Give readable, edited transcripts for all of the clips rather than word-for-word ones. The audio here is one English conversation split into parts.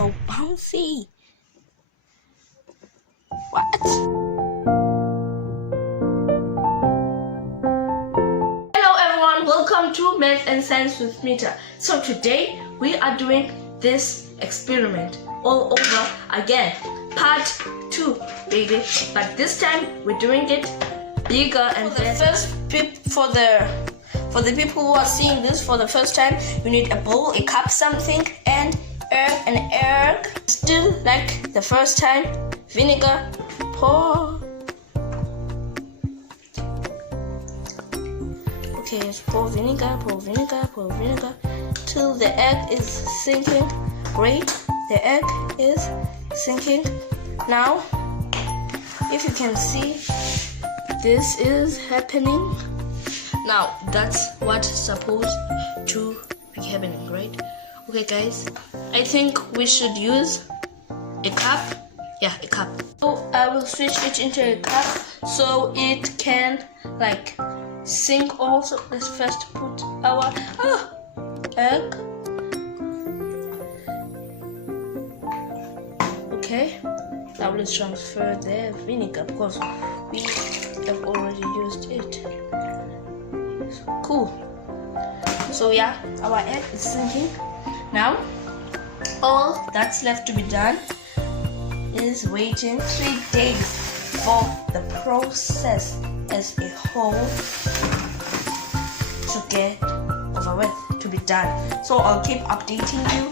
so bouncy. What? Hello everyone, welcome to Math and Science with Mita. So today we are doing this experiment all over again. Part 2, baby. But this time we're doing it bigger and better. For the people who are seeing this for the first time, you need a bowl, a cup, something, and an egg. Still like the first time, vinegar, pour. Okay, pour vinegar till the egg is sinking. Great, the egg is sinking. Now, if you can see, this is happening. Now, that's what's supposed to be happening, right? Okay, guys, I think we should use a cup. Yeah, a cup. So I will switch it into a cup so it can like sink also. Let's first put our egg. Okay, now let's transfer the vinegar because we have already used it. Cool. So yeah, our egg is sinking. Now all that's left to be done is waiting 3 days for the process as a whole to get over with, to be done. So I'll keep updating you.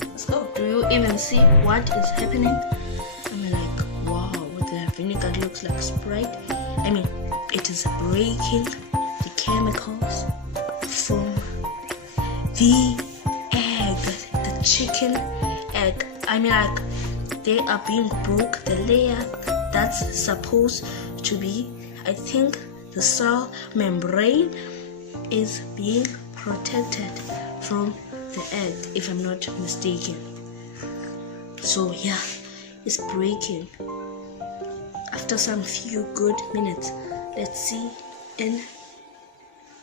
Let's go. Do you even see what is happening? I mean, like, wow, the vinegar looks like Sprite. I mean, it is breaking the chemicals from the egg, the chicken egg. I mean, like, they are being broke. The layer that's supposed to be, I think, the cell membrane is being protected from the egg, if I'm not mistaken. So yeah, it's breaking after some few good minutes. Let's see in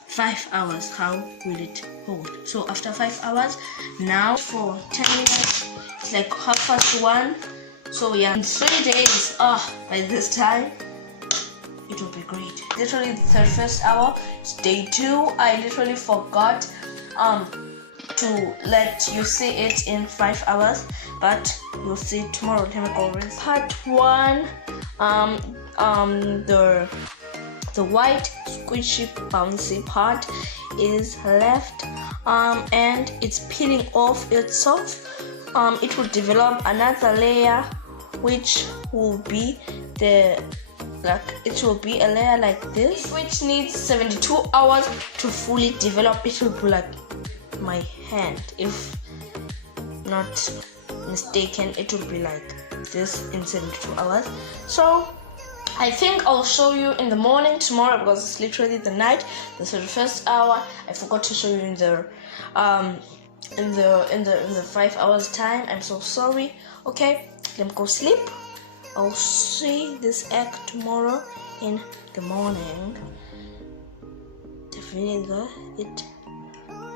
5 hours how will it hold. So after 5 hours, now for 10 minutes, it's like 1:30. So yeah, in 3 days, by this time it will be great. Literally the 31st hour, it's day 2. I literally forgot to let you see it in 5 hours, but we'll see it tomorrow. Part 1, the white squishy bouncy part is left, and it's peeling off itself. It will develop another layer, which will be a layer like this, which needs 72 hours to fully develop. It will be like my hand, if not mistaken. It will be like this in 72 hours. So I think I'll show you in the morning tomorrow because it's literally the night, the 31st hour. I forgot to show you in the 5 hours time. I'm so sorry. Okay, let me go sleep. I'll see this egg tomorrow in the morning. The vinegar, it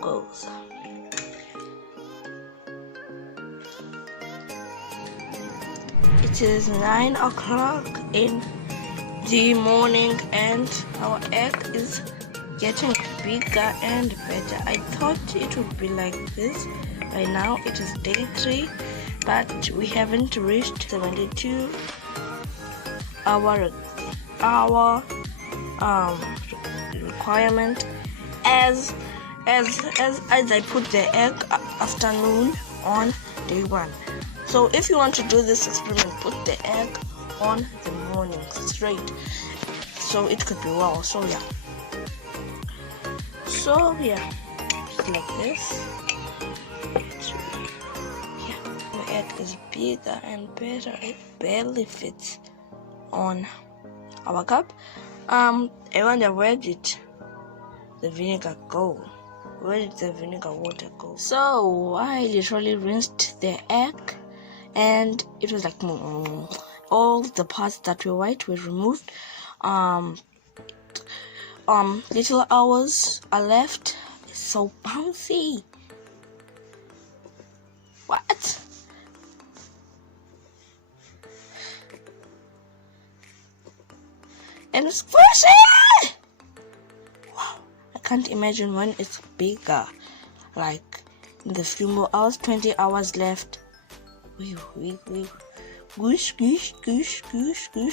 goes. It is 9 o'clock in the morning and our egg is getting bigger and better. I thought it would be like this. By now it is day 3, but we haven't reached 72 hour requirement as I put the egg afternoon on day 1. So if you want to do this experiment, put the egg on the morning straight, so it could be well. So yeah, just like this. Yeah, my egg is bigger and better. It barely fits on our cup. I wonder, where did the vinegar go? Where did the vinegar water go? So I literally rinsed the egg, and it was like all the parts that were white were removed. Little hours are left. It's so bouncy. What? and squish it. Wow, I can't imagine when it's bigger. Like in the few more hours, 20 hours left. Goosh.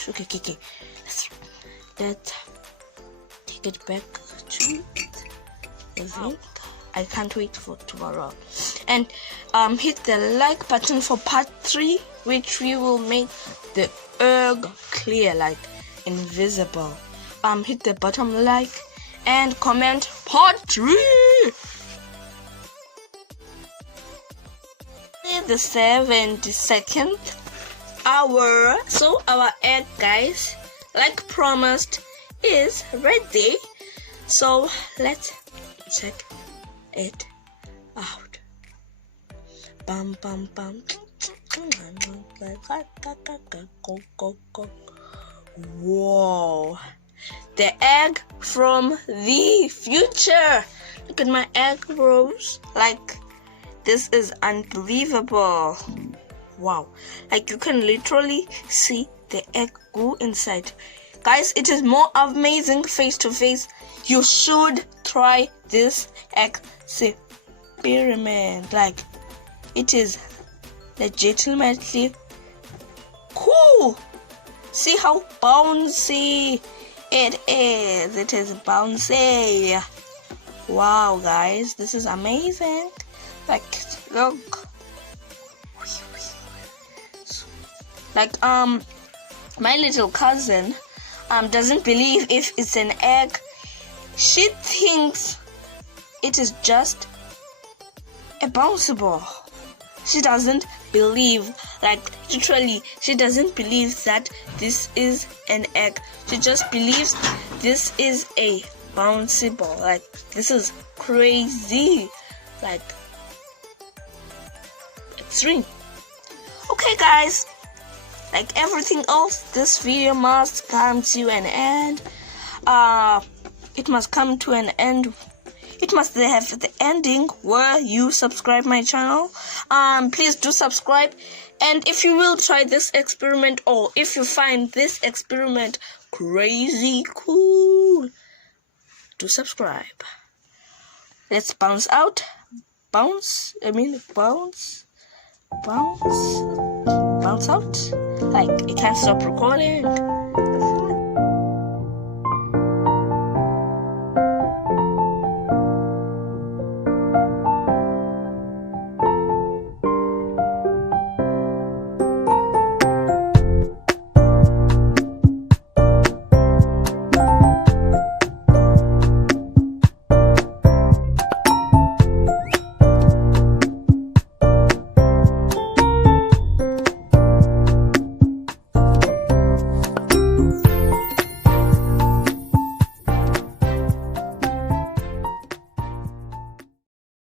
Okay. Let's take it back to the thing. I can't wait for tomorrow. And hit the like button for part 3, which we will make the egg clear, like invisible. Hit the bottom like and comment part 3. The 72nd hour. So our egg, guys, like promised, is ready. So let's check it out. Bum. Whoa, the egg from the future. Look at my egg rolls. Like, this is unbelievable. Wow, like you can literally see the egg go inside. Guys, it is more amazing face to face. You should try this experiment. Like, it is legitimately cool. See how bouncy it is. It is bouncy. Wow, guys, this is amazing. Like, look. Like, my little cousin doesn't believe if it's an egg. She thinks it is just a bouncy ball. She doesn't believe, like, literally, she doesn't believe that this is an egg. She just believes this is a bouncy ball. Like, this is crazy. Like, extreme. Okay, guys, like everything else, this video must come to an end. It must come to an end. It must have the ending where you subscribe my channel. Please do subscribe. And if you will try this experiment, or if you find this experiment crazy cool, do subscribe. Let's bounce out. Bounce out. Like, it can't stop recording.